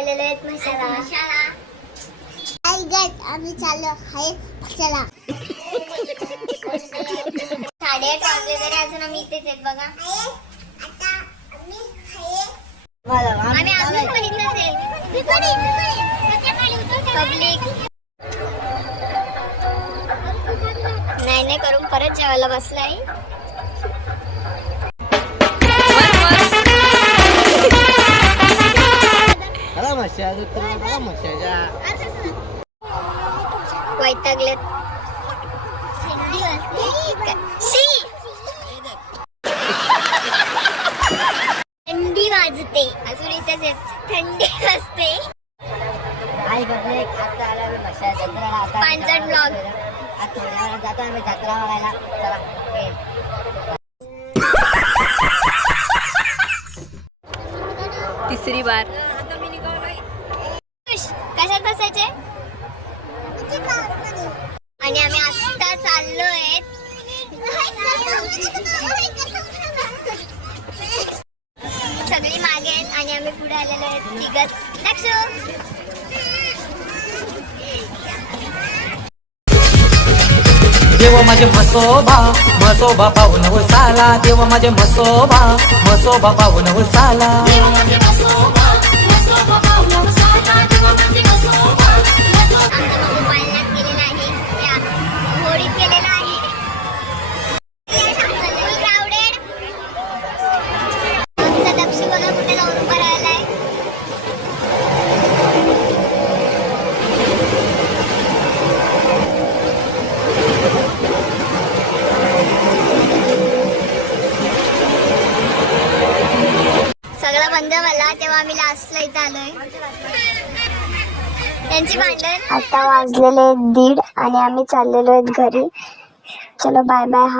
आलेले आहेत मशाला. आम्ही चाललो आहे मशाला. 8:30 वाजले तरी अजून आम्ही इथेच आहेत बघा. आम्ही अजून पण इथेच आहे. पब्लिक नाही करून परत जेवायला बसलाय. वैतागलेत. थंडी वाजते अजून इथेच थंडी वाजते. पांचट ब्लॉग जातो आम्ही जत्रा बघायला. चला तिसरी बार. कशात बसायचे आणि आम्ही आता चाललोय. सगळी मागे आहेत आणि आम्ही पुढे आलेलो आहेत तिघच. देव माझे म्हसोबा पाहून साला. देव माझे म्हसोबा पाहून साला. सगळं बंद मला तेव्हा आम्ही लास्टला इथं आलोय. त्यांची भांडण. आता वाजलेले 1:30 आणि आम्ही चाललेलो आहेत घरी. चलो बाय बाय.